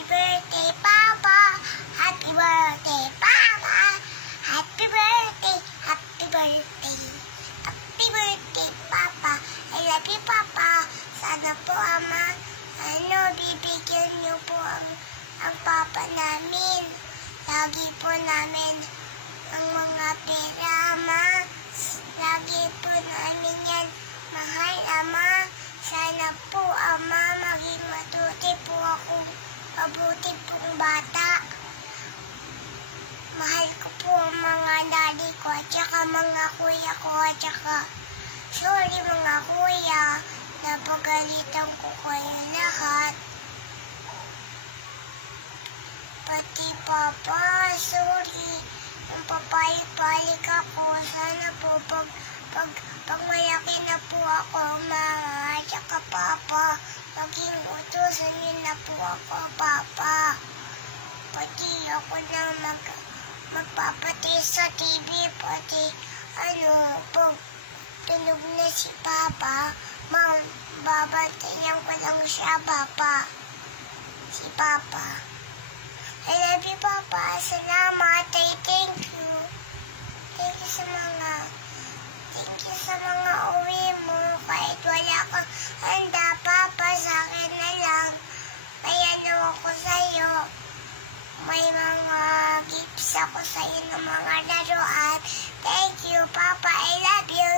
Happy birthday, Papa. Happy birthday, Papa. Happy birthday, happy birthday. Happy birthday, Papa. I love you, Papa. Sana po, Ama, bibigyan niyo po ang Papa namin. Lagi po namin ang mga pera, Ama. Lagi po namin yan. Mahal, Ama. Sana po, Ama, maging matuti po ako. Mabuti pong bata. Mahal ko po ang mga daddy ko at saka mga kuya ko at saka sorry mga kuya, napagalitan ko kayo lahat. Pati Papa, sorry. Yung papalik-balik ako. Sana po pag malaki na po ako, mga at saka Papa, maging utusan niyo na po ako, Papa. Pati ako na magpapati sa TV, pati pag tulog na si Papa, babantayan ko lang siya, Papa. Si Papa. I love you, Papa. Salamat. Thank you. Thank you sa mga uwi mo. Kahit wala kang handa, Papa, sa akin na lang. May ako sa'yo. May mga gifts ako sa'yo ng mga laruan. Thank you, Papa. I love you.